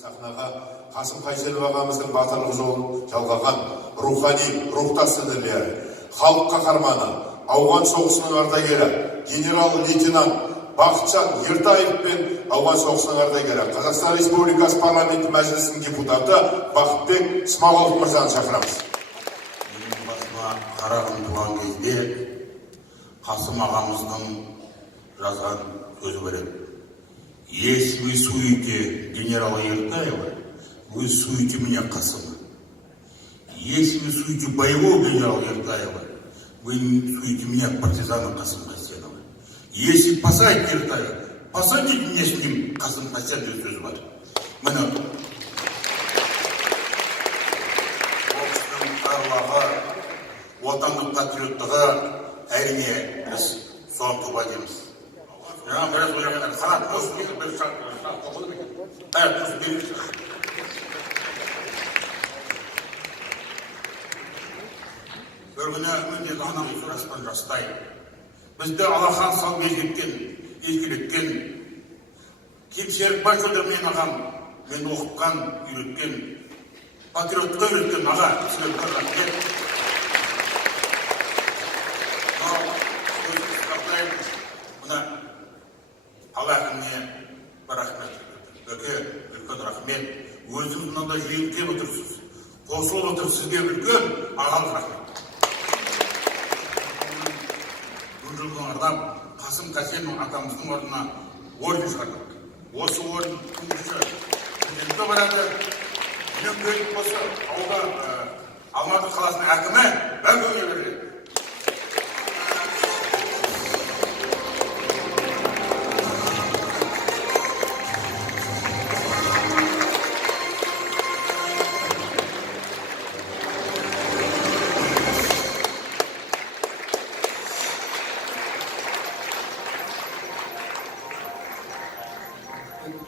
сахнаға Қасым Қайсенов ағамыздың батырлық жолын жалғаған рухани, рухтас інілері, халық қаһарманы, ауған соғысының ардагері, генерал-лейтенант Бақытжан Ертаев пен ауған соғысының ардагері, Қазақстан Республикасы парламенті мәжілісінің депутаты Бақытбек Смағұлов мырзаны шақырамыз. Менің басыма қарағым туған кезде Қасым ағамыздың жазған сөзі бар еді. Если вы суете генерала Ертаева, вы суете меня, Касыма. Если вы суете боевого генерала Ертаева, вы суете меня, партизана Касым Қайсенова. Если посадите Ертаева, посадите меня с ним, Касым Қайсенов деген сөзі бар. Міне оғыстың аруағы, отандық патриоттығы әрине біз соған туба дейміз. Жаңа біраз ойлағандар, қанат осы дейді, бір шақ тоқылы ма екен? Бәрі тұрсын беріп шығар. Бір күні менде анам сұраспан жастай. Бізді Алахан салып ескелеткен, Кемшерік Байқадыр мен ағам, мен оқытқан, үйреткен, патриотқа үйреткен аға, сізге бір рахмет. Алла әкіміне бір рахмет. Үлкен рахмет. Өзіңіз мынандай жиылып отырсыз. Қосылып отыр сізге үлкен ағалық рахмет. Бұл жылдың арнап Қасым Қайсенов атамыздың орнына орден шығардық. Осы орден тұңғышы президентке барады. Мен көйліп болса ауылда Алматы қаласының әкімі бәлкөге береді.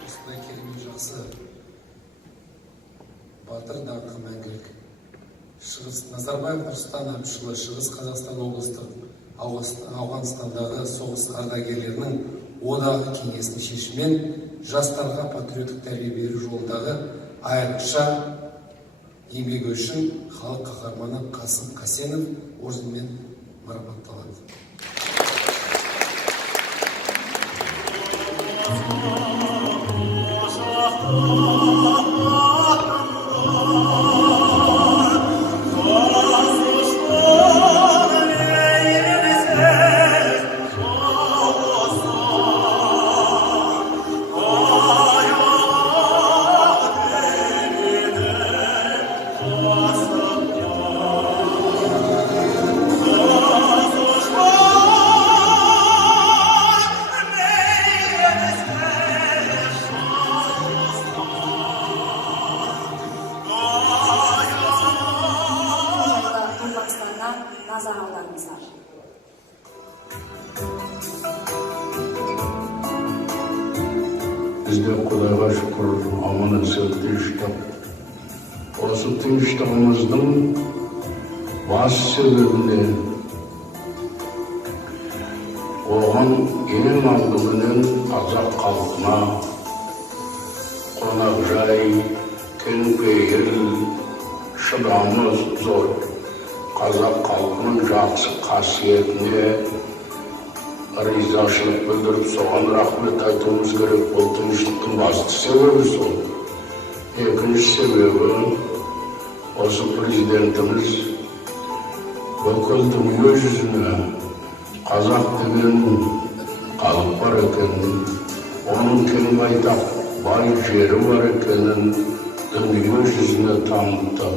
Осындай керемет жақсы батыр даңқы мәңгілік. Назарбаев Нұрсұлтан Әбішұлы Шығыс Қазақстан облыстық Ауғанстандағы соғыс ардагерлерінің одағы кеңесінің шешімімен жастарға патриоттық тәрбие беру жолындағы айрықша еңбегі үшін халық қаһарманы Қасым Қайсенов орденімен марапатталады. Назар аударыңыздар. Бізде Құдайға шүкір аман сау тыныштық. Осы тыныштығымыздың басты себебіне оған ең алдыменен қазақ халқына қонақжай, кеңпейіл, шыдамы зор қазақ халқының жақсы қасиетіне ризашылық білдіріп, соған рахмет айтуымыз керек. Бұл тыныштықтың басты себебі сол. Екінші себебі осы президентіміз бүкіл дүние жүзіне қазақ деген халық бар екенін, оның кең байтақ бай жері бар екенін дүние жүзіне танытты.